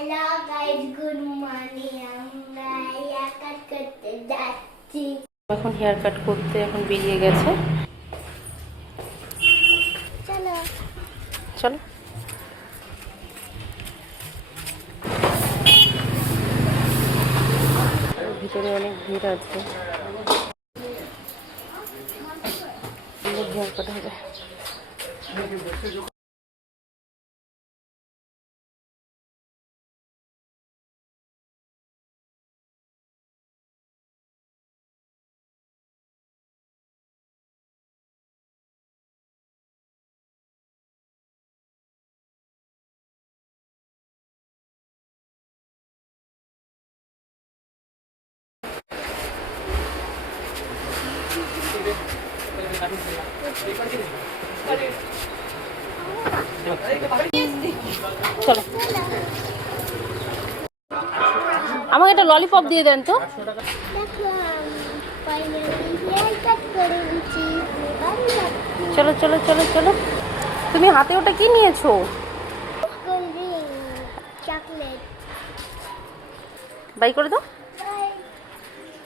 Hello guys, good morning. আমরা hair cut করতে যাচ্ছি। এখন হেয়ার কাট করতে এখন বেরিয়ে গেছে। চলো চলো। ভিতরে অনেক ভিড় আছে, হেয়ার কাট হবে। চলো, আমাকে একটা ললিপপ দিয়ে দেন তো। দেখো, ফাইনালি হেয়ার কাট করে দিচ্ছি। চলো চলো চলো চলো। তুমি হাতে ওটা কি নিয়েছো? Cold drink, chocolate. বাই করে দাও।